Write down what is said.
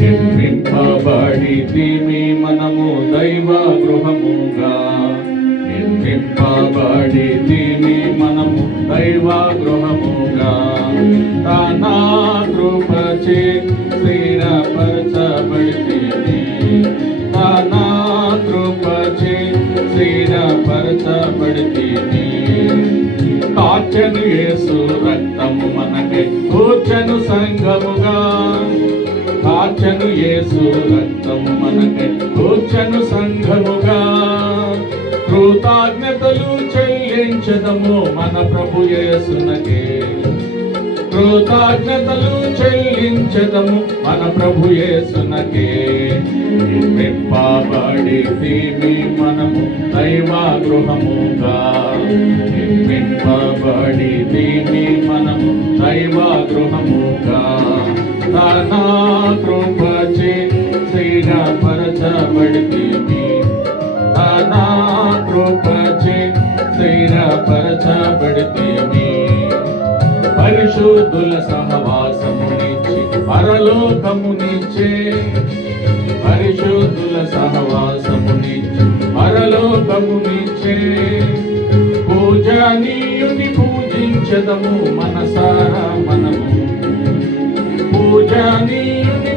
నిర్మింపబడితిమి మనము దైవ గృహముగా, నిర్మింపబడితిమి మనము దైవ గృహముగా, తన కృపచే స్థిరపరచబడితిమి, తన కృపచే స్థిరపరచబడితిమి. కార్చెను యేసు రక్తము మనకై కూర్చెను సంఘముగా, కార్చెను యేసు రక్తము మనకై కూర్చెను సంఘముగా. కృతజ్ఞతలు చెల్లించదము మన ప్రభు యేసునకే, కృతజ్ఞతలు చెల్లించదము మన ప్రభు యేసునకే. నిర్మింపబడితిమి మనము దైవ గృహముగా, నిర్మింపబడితిమి మనము దైవ గృహముగా, తన కృపచే స్థిరపరచబడితిమి, తన కృపచే స్థిరపరచబడితిమి. పరిశుద్ధుల సహవాసమునిచ్చి పరలోకమునిచ్చే, పరిశుద్ధుల సహవాసమునిచ్చి పరలోకమునిచ్చే. పూజనీయుని పూజించదము మనసారా మనము, పూజనీయుని